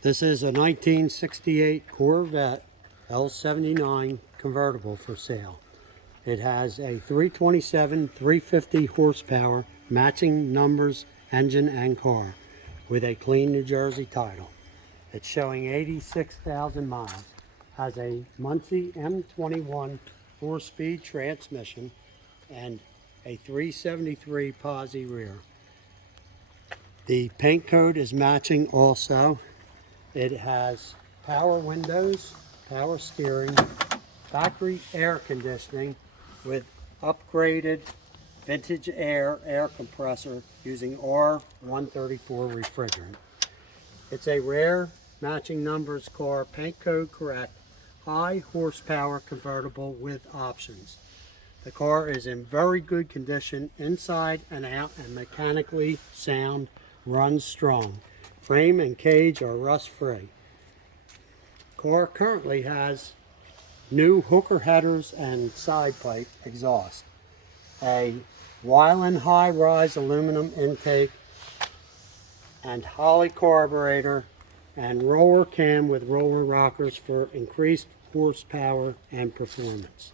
This is a 1968 Corvette L-79 convertible for sale. It has a 327 350 horsepower matching numbers engine and car with a clean New Jersey title. It's showing 86,000 miles. Has a Muncie M21 4-speed transmission and a 373 posi rear. The paint code is matching also. It has power windows, power steering, factory air conditioning with upgraded vintage air compressor using R134 refrigerant. It's a rare matching numbers car, paint code correct, high horsepower convertible with options. The car is in very good condition inside and out and mechanically sound, runs strong. Frame and cage are rust free. Car currently has new hooker headers and side pipe exhaust, a Weiland high-rise aluminum intake and Holley carburetor, and roller cam with roller rockers for increased horsepower and performance.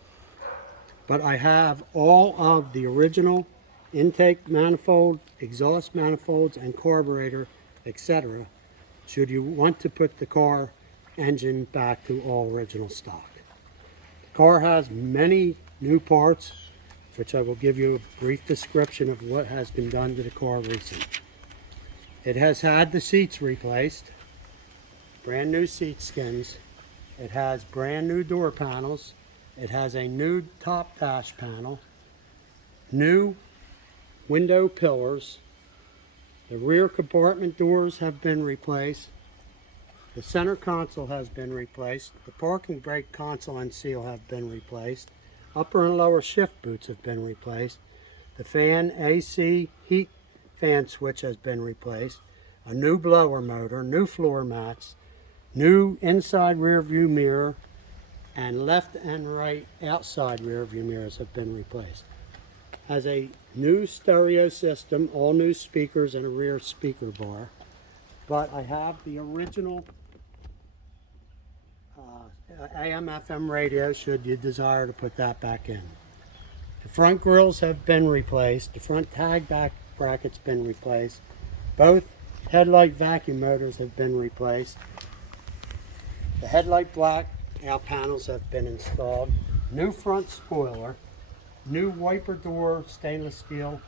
But I have all of the original intake manifold, exhaust manifolds, and carburetor, etc. should you want to put the car engine back to all original stock. The car has many new parts, which I will give you a brief description of what has been done to the car recently. It has had the seats replaced, brand new seat skins. It has brand new door panels. It has a new top dash panel, new window pillars. The rear compartment doors have been replaced. The center console has been replaced. The parking brake console and seal have been replaced. Upper and lower shift boots have been replaced. The fan AC heat fan switch has been replaced. A new blower motor, new floor mats, new inside rear view mirror, and left and right outside rear view mirrors have been replaced. Has a new stereo system, all new speakers, and a rear speaker bar. But I have the original AM/FM radio should you desire to put that back in. The front grills have been replaced. The front tag back bracket's been replaced. Both headlight vacuum motors have been replaced. The headlight black out panels have been installed. New front spoiler. New wiper door stainless steel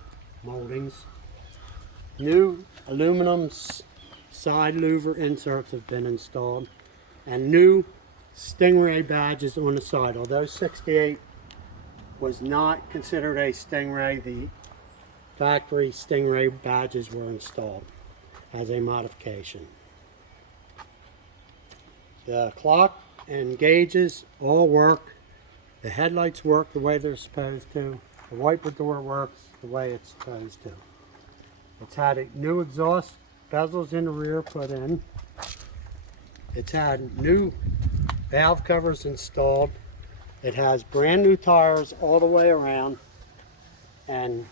moldings. New aluminum side louver inserts have been installed. And new Stingray badges on the side. Although 68 was not considered a Stingray, the factory Stingray badges were installed as a modification. The clock and gauges all work. The headlights work the way they're supposed to. The wiper door works the way it's supposed to. It's had a new exhaust bezels in the rear put in. It's had new valve covers installed. It has brand new tires all the way around, and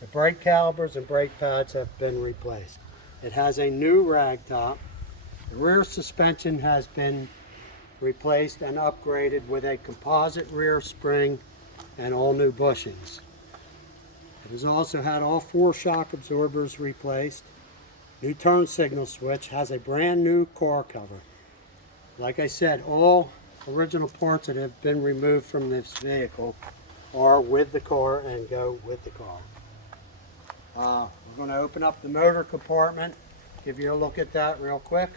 the brake calipers and brake pads have been replaced. It has a new rag top. The rear suspension has been replaced and upgraded with a composite rear spring and all new bushings. It has also had all 4 shock absorbers replaced. New turn signal switch, has a brand new car cover. Like I said, all original parts that have been removed from this vehicle are with the car and go with the car. We're going to open up the motor compartment, give you a look at that real quick,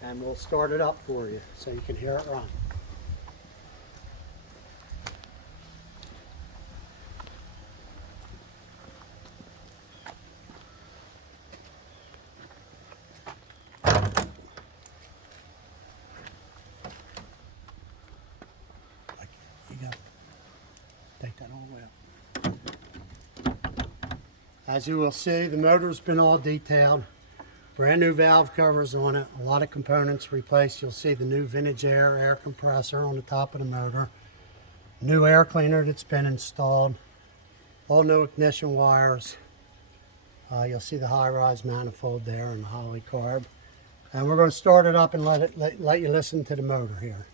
and we'll start it up for you so you can hear it run. Take that all the way up. As you will see, the motor's been all detailed. Brand new valve covers on it. A lot of components replaced. You'll see the new vintage air compressor on the top of the motor. New air cleaner that's been installed. All new ignition wires. You'll see the high-rise manifold there and the Holley carb. And we're going to start it up and let you listen to the motor here.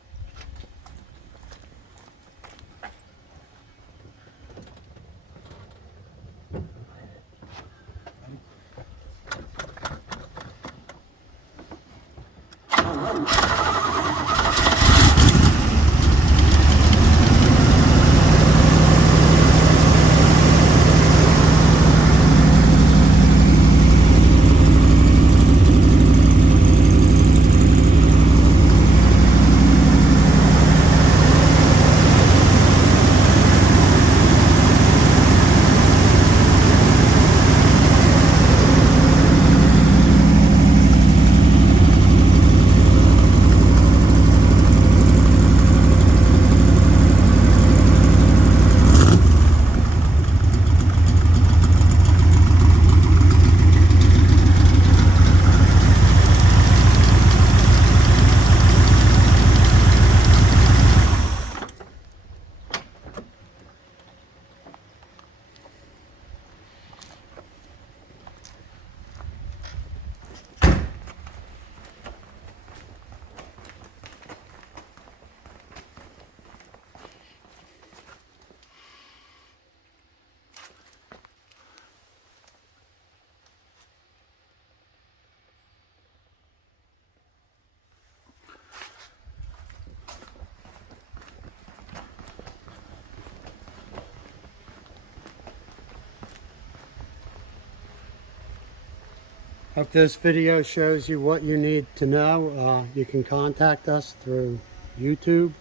Hope this video shows you what you need to know. You can contact us through YouTube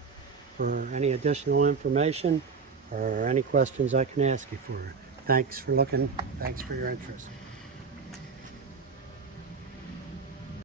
for any additional information or any questions I can ask you for. Thanks for looking. Thanks for your interest.